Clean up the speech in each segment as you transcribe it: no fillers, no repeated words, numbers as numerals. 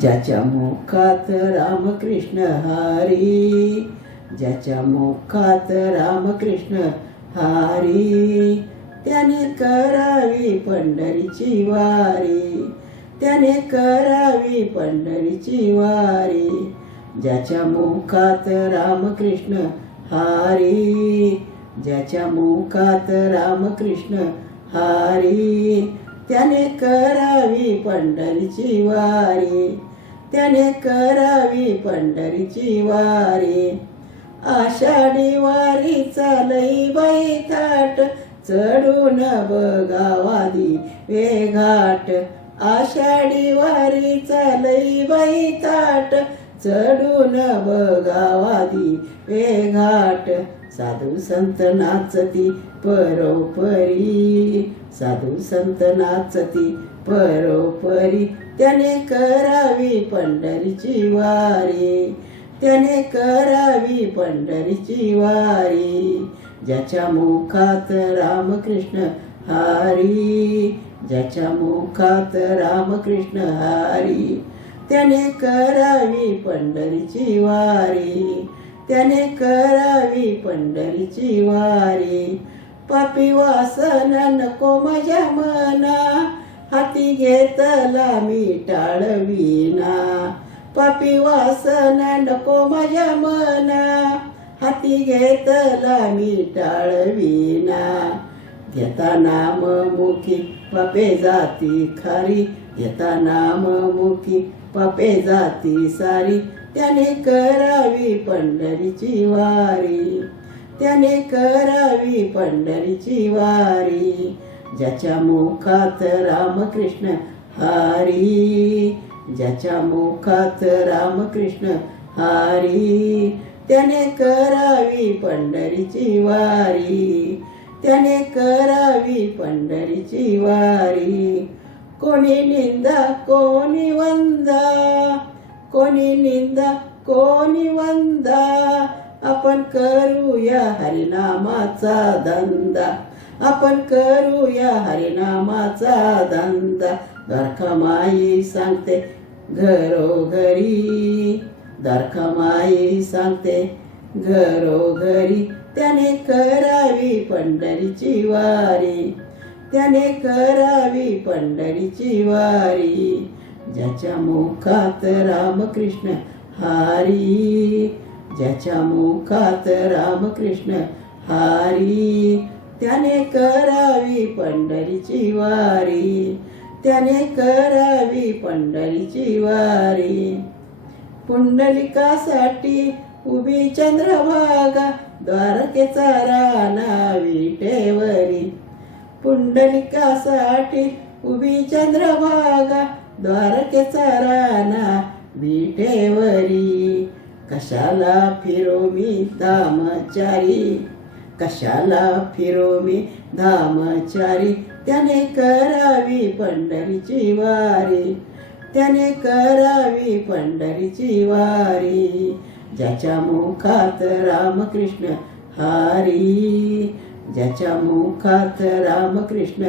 ज्याच्या मुखात रामकृष्ण हरी, ज्याच्या मुखात रामकृष्ण हरी, त्याने करावी पंढरीची वारी, त्याने करावी पंढरीची वारी. ज्याच्या मुखात रामकृष्ण हरी, ज्याच्या मुखात रामकृष्ण हरी, त्याने करावी पंढरीची वारी, त्याने करावी पंढरीची वारी. आषाढी वारी चालई बाई थाट, चढून बघावादी वेघाट. आषाढी वारी चालई बाई थाट, चढून बघावादी वेघाट. साधू संत नाचती परोपरी, साधू संत नाचती परोपरी, त्याने करावी पंढरीची वारी, त्याने करावी पंढरीची वारी. ज्याच्या मुखात रामकृष्ण हरी, ज्याच्या मुखात रामकृष्ण हरी, त्याने करावी पंढरीची वारी, त्याने करावी पंढरीची वारी. पापी वासन नको माझ्या मना, हाती घेतला मी टाळविना. पापी वासन नको माझ्या मना, हाती घेतला मी टाळविना. घेता नाम मुखी पापे जाती खारी, घेता नाम मुखी पापे जाती सारी, त्याने करावी पंढरीची वारी, त्याने करावी पंढरीची वारी. ज्याच्या मुखात रामकृष्ण हरी, ज्याच्या मुखात रामकृष्ण हरी, त्याने करावी पंढरीची वारी, त्याने करावी पंढरीची वारी. कोणी निंदा कोणी वंदा, कोणी निंदा कोणी वंदा, आपण करूया हरिनामाचा धंदा, आपण करूया हरिनामाचा धंदा. द्वारकामाई सांगते घरोघरी, द्वारकामाई सांगते घरोघरी, त्याने करावी पंढरीची वारी, त्याने करावी पंढरीची वारी. ज्याच्या मुखात रामकृष्ण हरी, ज्याच्या मुखात रामकृष्ण हरी, त्याने करावी पंढरीची वारी, त्याने करावी पंढरीची वारी. पुंडलिकासाठी उभी चंद्रभागा, द्वारकेचा राणा विटेवरी. पुंडलिकासाठी उभी चंद्रभागा, द्वारकेचा राणा विटेवरी. कशाला फिरो मी धामचारी, कशाला फिरो मी धामचारी, त्याने करावी पंढरीची वारी, त्याने करावी पंढरीची वारी. ज्याच्या मुखात रामकृष्ण हरी, ज्याच्या मुखात रामकृष्ण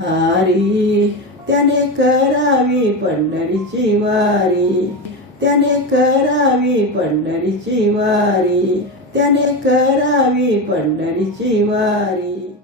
हरी, त्याने करावी पंढरीची वारी, त्याने करावी पंढरीची वारी, त्याने करावी पंढरीची वारी.